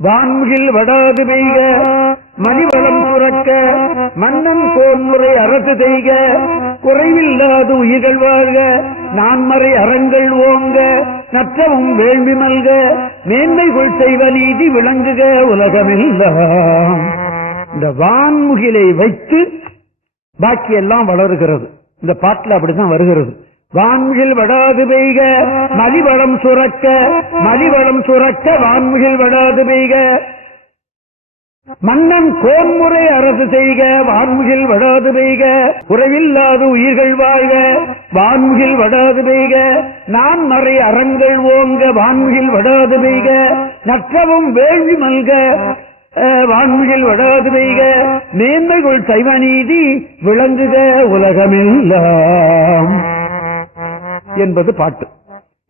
வான்முகில் வடாது பெய்க மணிவளம் சுரக்க மன்னன் கோன்முறை அரசு செய்க குறைவில்லாது உயிர்கள் வாழ்க நான்மறை அறங்கள் ஓங்க நற்றவும் வேள்வி மல்க மேன்மைகள் செய்வ நீதி விளங்குக உலகமெல்லாம். இந்த வான்முகிலை வைத்து பாக்கியெல்லாம் வளர்கிறது. இந்த பாட்டில் அப்படித்தான் வருகிறது. வான்முகில் வடாது பெய்க மலிவளம் சுரக்க மலிவளம் சுரக்க வான்முகில் வடாது பெய்க மன்னன் கோன்முறை அரசு செய்க வான்முகில் வடாது பெய்க குறைவில்லாது உயிர்கள் வாழ்க வான்முகில் வடாது பெய்க நான் மறை அறங்கள் ஓங்க வான்முகில் வடாது பெய்க நற்றவும் வேள்வி மல்க வான்முகில் வடாது பெய்க மேன்மைகள் சைவ நீதி விளங்குக உலகமெல்லாம் என்பது பாட்டு.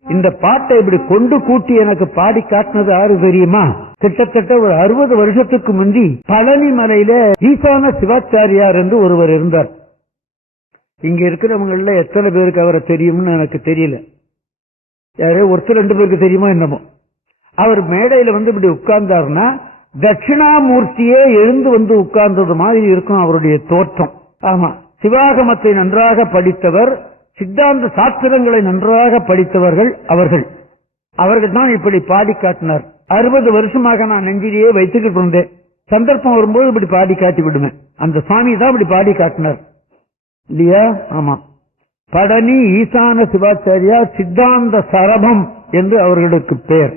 இந்த பாட்டை இப்படி கொண்டு கூட்டி எனக்கு பாடி காட்டினது யாரு தெரியுமா? கிட்டத்தட்ட ஒரு 60 வருஷத்துக்கு முந்தி பழனி மலையில ஈசான சிவாச்சாரியார் என்று ஒருவர் இருந்தார். இங்க இருக்கிறவங்கள எத்தனை பேருக்கு அவரை தெரியும்னு எனக்கு தெரியல. யாரோ ஒருத்தர் 2 பேருக்கு தெரியுமோ என்னமோ. அவர் மேடையில இப்படி உட்கார்ந்தாருன்னா தட்சிணாமூர்த்தியே எழுந்து உட்கார்ந்தது மாதிரி இருக்கும் அவருடைய தோற்றம். ஆமா, சிவாகமத்தை நன்றாக படித்தவர், சித்தாந்த சாஸ்திரங்களை நன்றாக படித்தவர்கள் அவர்கள் தான் இப்படி பாடி காட்டினார். 60 வருஷமாக நான் நெஞ்சிலேயே வைத்துக்கிட்டு இருந்தேன். சந்தர்ப்பம் வரும்போது இப்படி பாடி காட்டி விடுவேன். அந்த சுவாமி தான் இப்படி பாடி காட்டினார் இல்லையா? ஆமா, பழனி ஈசான சிவாச்சாரியா சித்தாந்த சரபம் என்று அவர்களுக்கு பெயர்.